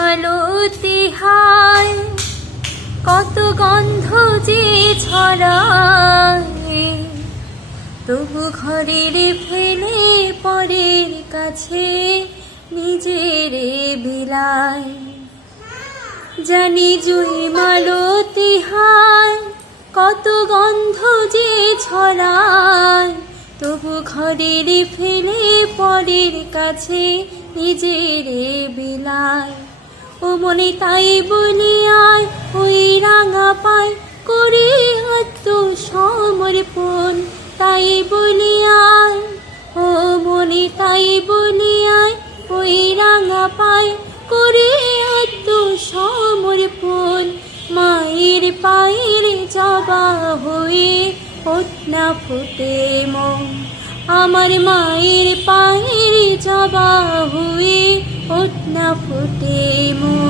মালতী হায় কত গন্ধ যে ছড়ায়, তবু ঘরের ফেলে পরের কাছে নিজের বিলায়। জানি জুই মালতী হায় কত গন্ধ যে ছড়ায়, তবু ঘরের ফেলে পরের কাছে নিজের বিলায়। ও মনে তাই বলি আয় ওই রাঙা পায় করে আত্মসমর্পণ, তাই বলি আয় ও মনে তাই বলি আয় ওই রাঙা পায় করে আত্মসমর্পণ। মায়ের পায়ের জবা হয়ে ওঠ না ফুটে মন, আমার মায়ের পায়ের জবা হয়ে ওঠ না ফুটে মন।